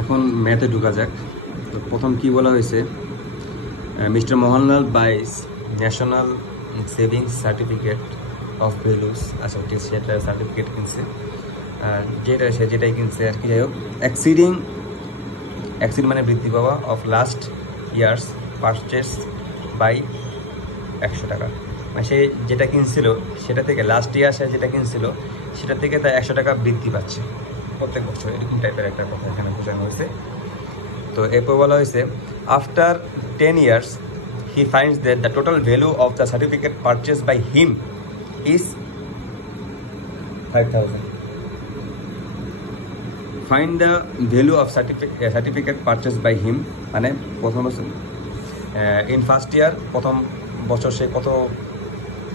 এখন ম্যাথে ঢোকা যাক। তো প্রথম কি বলা হয়েছে, mister Mohanlal buys national savings certificate of values. আচ্ছা ঠিক আছে, সেটা সার্টিফিকেট কিনছে, আর যেটাই কিনছে আর কি। যাই হোক, এক্সিড মানে বৃদ্ধি পাওয়া of last years purchase by 100 টাকা। মানে সে যেটা কিনছিল সেটা থেকে লাস্ট ইয়ার্সে যেটা কিনছিল সেটা থেকে তার 100 টাকা বৃদ্ধি পাচ্ছে প্রত্যেক বছর, এরকম টাইপের একটা কথা এখানে বোঝানো হয়েছে। তো এরপর বলা হয়েছে after 10 years he finds that the total value of the certificate purchased by him is 5,000. Find the value of certificate purchased by him, মানে প্রথম বছর ইন ফার্স্ট ইয়ার, প্রথম বছর সে কত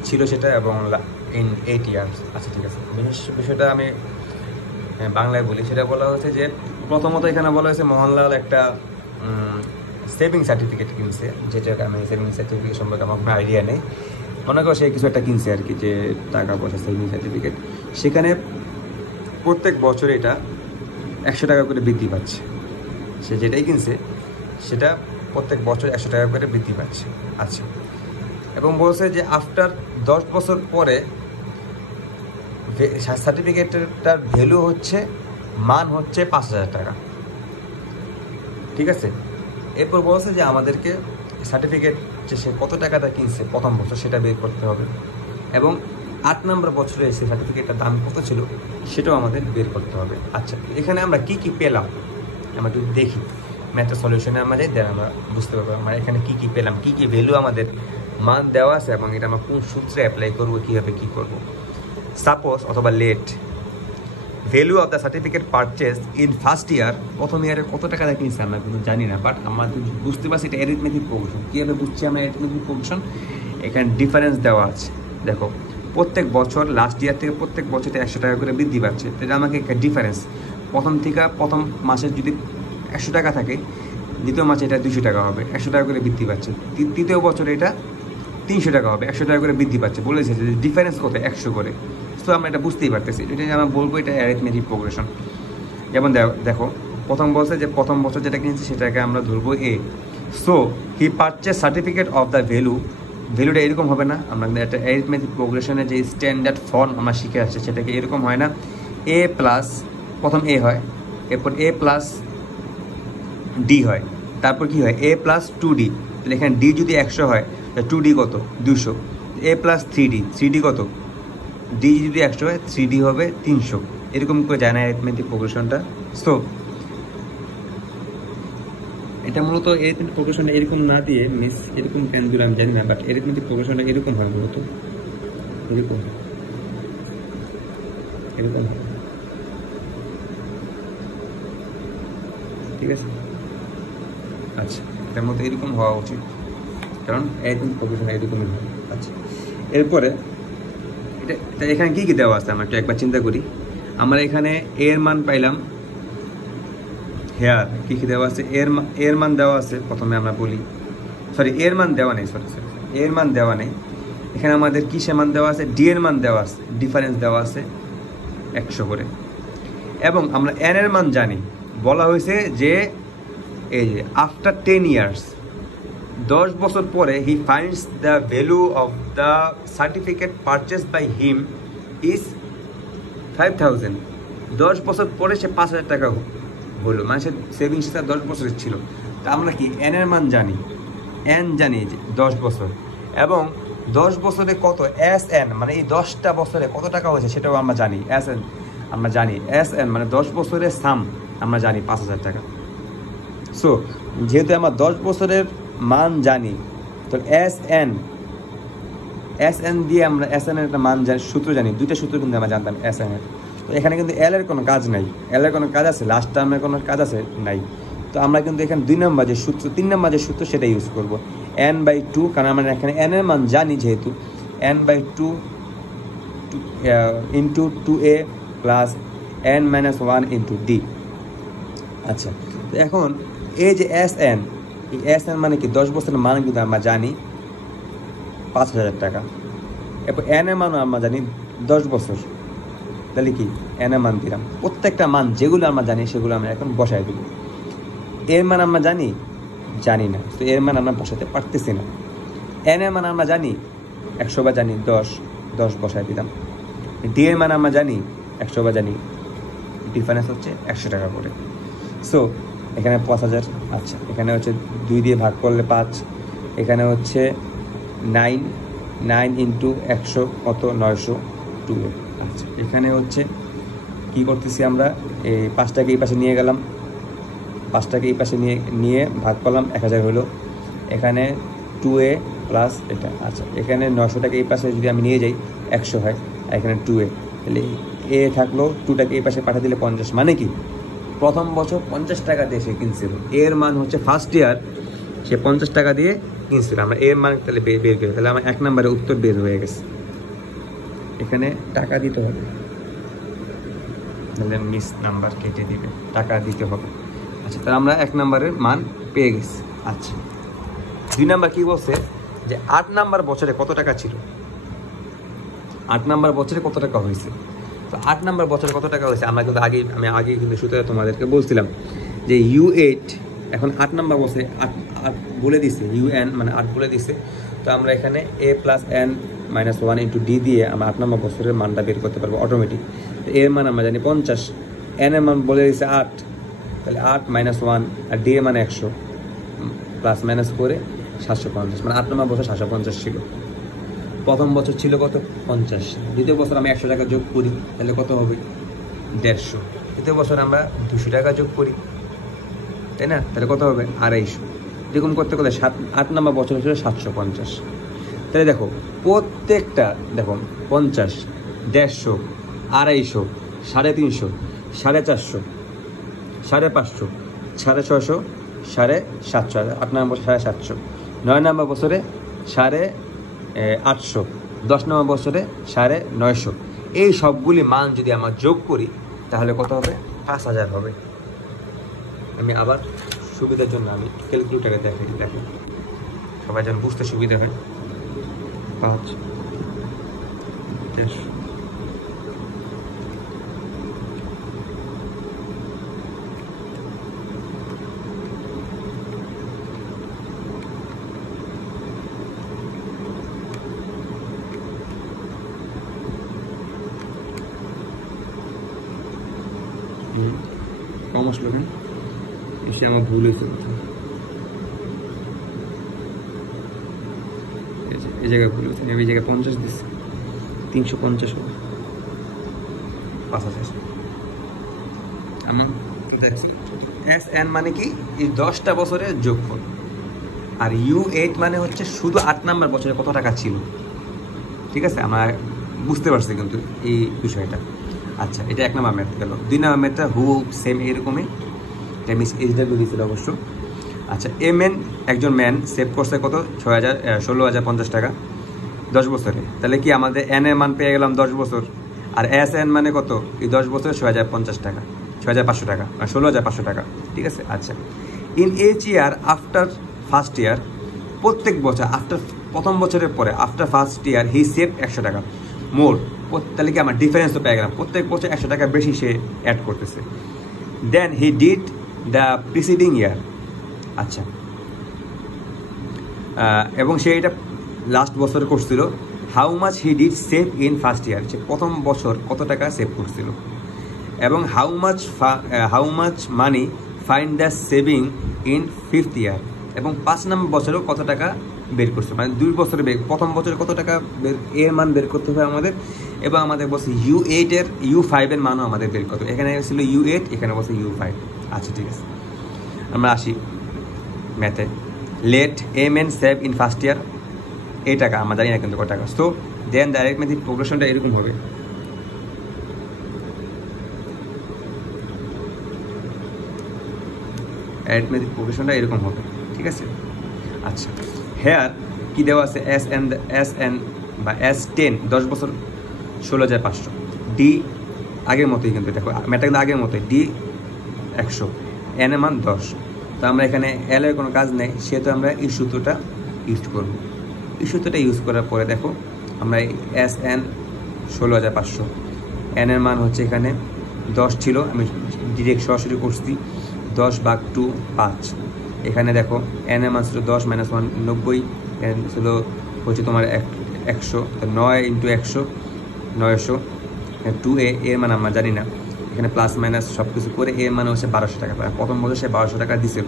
ছিল সেটা, এবং ইন 8 years। আচ্ছা ঠিক আছে, বিষয়টা আমি বাংলায় বলি। সেটা বলা হয়েছে যে প্রথমত এখানে বলা হয়েছে মোহনলাল একটা সেভিং সার্টিফিকেট কিনছে, যেটা আমি সেভিং সার্টিফিকেট সম্পর্কে আমার কোনো আইডিয়া নেই। মনে করো সে কিছু একটা কিনছে আর কি, যে টাকা পয়সা সেভিং সার্টিফিকেট, সেখানে প্রত্যেক বছর এটা 100 টাকা করে বৃদ্ধি পাচ্ছে। সে যেটাই কিনছে সেটা প্রত্যেক বছর 100 টাকা করে বৃদ্ধি পাচ্ছে। আচ্ছা, এবং বলছে যে আফটার 10 বছর পরে সার্টিফিকেটটার ভ্যালু হচ্ছে, মান হচ্ছে 5,000 টাকা। ঠিক আছে, এরপর বলছে যে আমাদেরকে সার্টিফিকেট যে সে কত টাকাটা কিনছে প্রথম বছর সেটা বের করতে হবে, এবং 8 নম্বর বছরে সেই সার্টিফিকেটটার দাম কত ছিল সেটাও আমাদের বের করতে হবে। আচ্ছা, এখানে আমরা কি কি পেলাম আমরা যদি দেখি ম্যাথের সলিউশনে আমরা যাই, দেন আমরা বুঝতে পারবো আমরা এখানে কি কি পেলাম, কি কি ভ্যালু আমাদের মান দেওয়া আছে, এবং এটা আমরা কোন সূত্রে অ্যাপ্লাই করবো, কীভাবে কী করবো। সাপোজ অথবা let value of the certificate purchase in first year, প্রথম ইয়ারে কত টাকা দিয়ে কিনছে আমরা কিন্তু জানি না, বাট আমরা বুঝতে পারছি এটা অ্যারিথমেটিক প্রোগ্রেশন। কীভাবে বুঝছি আমরা অ্যারিথমেটিক প্রোগ্রেশন? এখানে ডিফারেন্স দেওয়া আছে। দেখো, প্রত্যেক বছর লাস্ট ইয়ার থেকে প্রত্যেক বছরে 100 টাকা করে বৃদ্ধি পাচ্ছে। তো এটা আমাকে একটা ডিফারেন্স, প্রথম মাসে যদি 100 টাকা থাকে, দ্বিতীয় মাসে এটা 200 টাকা হবে, 100 টাকা করে বৃদ্ধি পাচ্ছে। তৃতীয় বছরে এটা 300 টাকা হবে, 100 টাকা করে বৃদ্ধি পাচ্ছে। বলেছে যে ডিফারেন্স কত, 100 করে। তো আমরা এটা বুঝতেই পারতেছি, এটা আমরা বলবো এটা অ্যারিথমেটিক প্রোগ্রেশন। যেমন দেখো, প্রথম বলছে যে প্রথম বছর যেটা কিনছে সেটাকে আমরা ধরবো এ। So he purchase certificate of the ভ্যালুটা এরকম হবে না। আমরা একটা অ্যারিথমেটিক প্রোগ্রেশনের যে স্ট্যান্ডার্ড ফর্ম আমরা শিখে আসছি সেটাকে এরকম হয় না। এ প্লাস, প্রথম এ হয়, এরপর এ প্লাস ডি হয়, তারপর কি হয়, এ প্লাস 2D। তাহলে এখানে ডি যদি 100 হয়, 2D কত, 200। এ প্লাস 3D কত, ডি যদি 100 হয়, 3D হবে 300। এরকম করে যায় না অ্যারিথমেটিক প্রোগ্রেশনটা। সো এটা মূলত অ্যারিথমেটিক প্রোগ্রেশনটা এরকম না দিয়ে মিস এরকম কেন দিল আমি জানি না, বাট অ্যারিথমেটিক প্রোগ্রেশনটা এরকম হয় মূলত, এরকম ঠিক আছে। আচ্ছা, এটার মতো এরকম হওয়া উচিত, কারণ অ্যারিথমেটিক প্রোগ্রেশন এরকমই হয়। আচ্ছা, এরপরে এটা এখানে কী কী দেওয়া আছে আমরা একটু একবার চিন্তা করি। আমরা এখানে এর মান পাইলাম, হেয়ার কী কী দেওয়া আছে, এর মান দেওয়া আছে। প্রথমে আমরা বলি, এর মান দেওয়া নেই, এর মান দেওয়া নেই। এখানে আমাদের কিসের মান দেওয়া আছে, ডি এর মান দেওয়া আছে, ডিফারেন্স দেওয়া আছে 100 করে। এবং আমরা এন এর মান জানি, বলা হয়েছে যে এই যে আফটার 10 years, 10 বছর পরে he finds the value of the certificate purchase by him is 5,000। 10 বছর পরে সে 5,000 টাকা হলো, মানে সে সেভিংসটা 10 বছরের ছিল। তা আমরা কি এন এর মান জানি, এন জানি যে 10 বছর, এবং 10 বছরে কত এস এন, মানে এই 10টা বছরে কত টাকা হয়েছে সেটাও আমরা জানি। এস এন আমরা জানি, এস এন মানে 10 বছরের সাম আমরা জানি 5,000 টাকা। সো যেহেতু আমরা 10 বছরের মান জানি, তো এস এন দিয়ে আমরা এস এন এর একটা মান জানি, সূত্র জানি, দুইটা সূত্র কিন্তু আমরা জানতাম এস এন এর। তো এখানে কিন্তু এল এর কোনো কাজ নাই, এল এর কোনো কাজ আছে, লাস্ট টার্মের কোনো কাজ আছে নাই। তো আমরা কিন্তু এখানে 2 নম্বর যে সূত্র, 3 নম্বর যে সূত্র সেটা ইউজ করবো, n/2, কারণ আমরা এখানে n এর মান জানি, যেহেতু n/2 into 2a plus n-1 into D. আচ্ছা, তো এখন এই যে এস এন, এই এস এন মানে কি 10 বছরের মান কিন্তু আমরা জানি 5,000 টাকা। এরপর এন এর মানও আমরা জানি 10 বছর। তাহলে কি এন এর মান দিলাম, প্রত্যেকটা মান যেগুলো আমরা জানি সেগুলো আমরা এখন বসাই দেবো। এর মান আমরা জানি না, তো এর মান আমরা বসাতে পারতেছি না। এন এর মান আমরা জানি 100 বা জানি 10 বসায় দিলাম। ডি এর মান আমরা জানি 100 বা জানি, ডিফারেন্স হচ্ছে 100 টাকা করে। সো এখানে 5000, আচ্ছা এখানে হচ্ছে 2 দিয়ে ভাগ করলে 5, এখানে হচ্ছে 9 ইন্টু 100 কত 902। আচ্ছা এখানে হচ্ছে কি করতেছি আমরা, এই 5টাকে এই পাশে নিয়ে গেলাম, 5টাকে এই পাশে নিয়ে ভাগ করলাম, 1000 হলো। এখানে 2a প্লাস এটা, আচ্ছা এখানে 900টাকে এই পাশে যদি আমি নিয়ে যাই 100 হয়, আর এখানে 2a, তাহলে এ থাকলো, 2টাকে এই পাশে পাঠিয়ে দিলে 50। মানে কি প্রথম বছর 50 টাকা দিয়ে সে কিনছিল, এর মান হচ্ছে ফার্স্ট ইয়ার সে 50 টাকা দিয়ে কিনছিল। আমরা এর মান তাহলে বের করি, তাহলে আমার 1 নম্বরে উত্তর বের হয়ে গেছে। এখানে টাকা দিতে হবে, তাহলে মিস নাম্বার কেটে দিবে, টাকা দিতে হবে। আচ্ছা তাহলে আমরা 1 নম্বরের মান পেয়ে গেছি। আচ্ছা 2 নাম্বার কি বলছে যে 8 নাম্বার বছরে কত টাকা ছিল, 8 নাম্বার বছরে কত টাকা হয়েছে। তো 8 নাম্বার বছরে কত টাকা হয়েছে আমরা কিন্তু আমি আগে কিন্তু সূত্রে তোমাদেরকে বলছিলাম যে U8 এখন 8 নাম্বার বছরে 8 বলে দিছে, UN মানে 8 বলে দিছে। তো আমরা এখানে A plus N minus 1 into D দিয়ে আমরা 8 নম্বর বছরের মানটা বের করতে পারবো অটোমেটিক। তো এর মান আমরা জানি 50, N এর মান বলে দিছে 8, তাহলে 8 মাইনাস 1 আর ডি এর মান 100 প্লাস মাইনাস করে 750, মানে 8 নম্বর বছর 750 ছিল। প্রথম বছর ছিল কত 50, দ্বিতীয় বছর আমি 100 টাকা যোগ করি তাহলে কত হবে 150, তৃতীয় বছর আমরা 200 টাকা যোগ করি, তাই না, তাহলে কত হবে 250। এরকম করতে করতে 8 নম্বর বছর ছিল 750। তাহলে দেখো প্রত্যেকটা দেখো 50, 150, 250, 350, 450, 550, 650, 750, 8 নম্বর 750, 9 নম্বর বছরে 850, 10 নম্বর বছরে 950। এই সবগুলি মান যদি আমরা যোগ করি তাহলে কত হবে 5000 হবে। আমি আবার সুবিধার জন্য আমি ক্যালকুলেটারে দেখেন সবাই যেন বুঝতে সুবিধা হয়। 5 150 কম আসলো কেন, এসে আমার ভুল হয়েছে, এই জায়গায় ভুল হয়েছে, আমি এই জায়গায় 50 দিচ্ছি, 350 হবে 5000। আমার SN মানে কি এই 10টা বছরের যোগফল, আর U8 মানে হচ্ছে শুধু 8 নাম্বার বছরে কত টাকা ছিল। ঠিক আছে, আমরা বুঝতে পারছি কিন্তু এই বিষয়টা। আচ্ছা এটা 1 নম্বর ম্যাথ গেল। 2 নম্বর ম্যাথটা সেম এরকমই, মিস HW দিয়েছিল অবশ্য। আচ্ছা একজন ম্যান সেভ করছে কত 16,050 টাকা 10 বছরে, তাহলে কি আমাদের N এর মান পেয়ে গেলাম 10 বছর, আর SN মানে কত এই 10 বছরে 6,050 টাকা, 6,500 টাকা, মানে 16,500 টাকা। ঠিক আছে। আচ্ছা in H year after first year, প্রত্যেক বছর প্রথম বছরের পরে আফটার ফার্স্ট ইয়ার হি সেভ 100 টাকা মোর, তাহলে কি আমার ডিফারেন্সও পেয়ে গেলাম, প্রত্যেক বছর 100 টাকা বেশি সে অ্যাড করতেছে। Then he did the preceding year, আচ্ছা এবং সে এটা লাস্ট বছর করছিল। How much he did save in first year, সে প্রথম বছর কত টাকা সেভ করছিল, এবং how much money find the saving in 5th year, এবং 5 নম্বর বছরেও কত টাকা বের করছে, মানে 2 বছরে প্রথম বছরে কত টাকা এর মান বের করতে হবে আমাদের, এবং আমাদের বলছে U8 এর U5 এর মানও আমাদের বের করতে হবে। এখানে ছিল U8, এখানে বলছে U5। আচ্ছা ঠিক আছে, আমরা আসি ম্যাথে। Let MN save in first year, এই টাকা আমরা জানি না কিন্তু কত টাকা। সো দেন ডাইরেক্ট ম্যাথিক প্রোগ্রেশনটা এরকম হবে, অ্যারিথমেটিক প্রোগ্রেশনটা এরকম হবে। ঠিক আছে। আচ্ছা হেয়ার কি দেওয়া আছে, SN বা S10 10 বছর 16,500, ডি আগের মতোই কিন্তু দেখো ম্যাথটা কিন্তু আগের মতোই, ডি 100, N এর মান 10। তো আমরা এখানে L এর কোনো কাজ নেই, সেহেতু আমরা এই সূত্রটা ইউজ করব। এই সূত্রটা ইউজ করার পরে দেখো আমরা SN 16,500, N এর মান হচ্ছে এখানে 10 ছিল, আমি ডিরেক্ট সরাসরি করছি 10/2 5। এখানে দেখো n এর মান ছিল 10 - 1 90, n ছিল হচ্ছে তোমার 100, 9 × 100 900। 2a এর মান আমরা জানি না, এখানে প্লাস মাইনাস সব কিছু করে এর মানে হচ্ছে 1200 টাকা। প্রথম বছর সে 1200 টাকা দিছিল,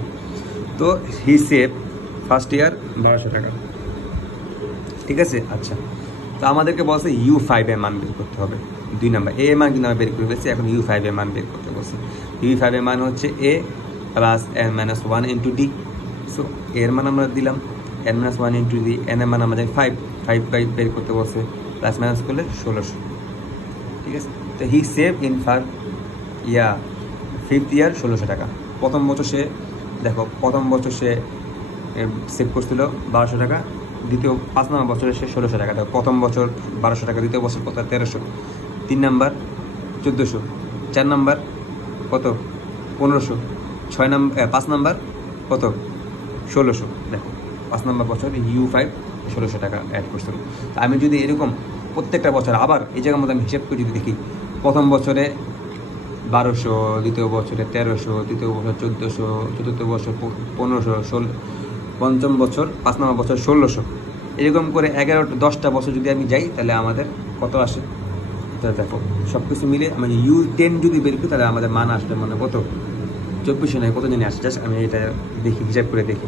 তো হি সেভ ফার্স্ট ইয়ার 1200 টাকা। ঠিক আছে, আচ্ছা, তো আমাদেরকে বলছে U5 এর মান বের করতে হবে। 2 নাম্বার এ এর মান কিন্তু আমরা বের করে ফেলছি, এখন U5 এর মান বের করতে বলছে। U5 এর মান হচ্ছে a plus n - 1 × d। So এর মান আমরা দিলাম n - 1 × d, n এর মান আমাদের 5 বের করতে বলছে, প্লাস মাইনাস করলে 1600। ঠিক আছে, তো হি সেভ ইন ফিফথ ইয়ার 1600 টাকা। প্রথম বছর সে দেখো, প্রথম বছর সে সেভ করছিল 1200 টাকা, দ্বিতীয় 5 নম্বর বছরে সে 1600 টাকা। দেখো প্রথম বছর 1200 টাকা, দ্বিতীয় বছর কত 1300, 3 নাম্বার 1400, 4 নাম্বার কত 1500, 5 নাম্বার কত 1600। দেখো 5 নাম্বার বছর U5 1600 টাকা অ্যাড করছিল। তো আমি যদি এরকম প্রত্যেকটা বছর আবার এই জায়গার মধ্যে আমি হিসেব করে যদি দেখি, প্রথম বছরে 1200, দ্বিতীয় বছরে 1300, তৃতীয় বছর 1400, চতুর্থ বছর 1500, পঞ্চম বছর 5 নম্বর বছর 1600, এরকম করে 11-10টা বছর যদি আমি যাই তাহলে আমাদের কত আসে। তাহলে দেখো সব কিছু মিলে আমি U10 যদি বের করি তাহলে আমাদের মান আসবে মানে কত 2400 নয় কত জানি আসে। জাস্ট আমি এটা দেখি, হিসাব করে দেখি।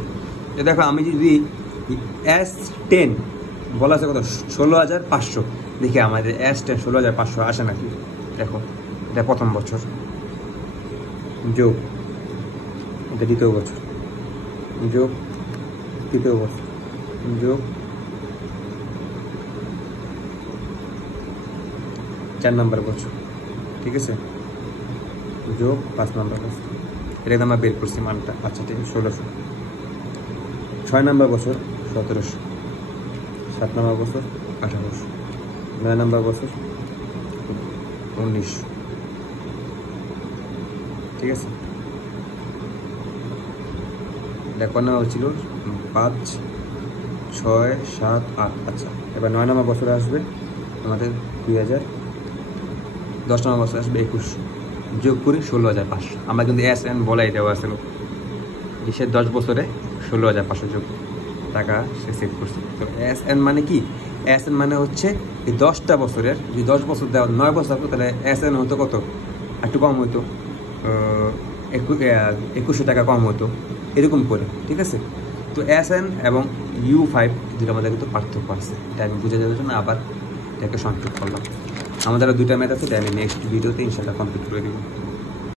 তো দেখো আমি যদি S10 বলা আছে কত 16500, দেখি আমাদের S10 16500 আসে নাকি। দেখো এটা প্রথম বছর যোগ এটা দ্বিতীয় বছর যোগ তৃতীয় বছর যোগ 4 নম্বর বছর, ঠিক আছে, যোগ 5 নম্বর বছর। এটা আমরা বের করছি মানটা। আচ্ছা ঠিক আছে, 1600। 6 নম্বর বছর 1700, 7 নম্বর বছর 1800, 9 নম্বর বছর 1900। ঠিক আছে, দেখো না হচ্ছিল 5, 6, 7, 8। আচ্ছা, এবার 9 নম্বর বছরে আসবে আমাদের 2000, 10 নম্বর বছরে আসবে 2100, যোগ করি 16500। আমরা কিন্তু SN বলাই দেওয়া আসলো, সে 10 বছরে 16500 যোগ টাকা সে সেভ করছে। তো SN মানে কি, SN মানে হচ্ছে এই 10টা বছরের, যদি 10 বছর দেওয়া 9 বছর থাকতো তাহলে SN হতো কত, একটু কম হতো, 2100 টাকা কম হতো, এরকম করে। ঠিক আছে, তো SN এবং U5 যেটা আমাদের কিন্তু পার্থক্য আছে, এটা আমি বুঝে যাওয়ার জন্য আবার এটাকে সংযোগ করলাম। আমাদের 2টা ম্যাথ আছে, এটা আমি নেক্সট ভিডিওতে ইনশাআল্লাহ কমপ্লিট করে দেবো।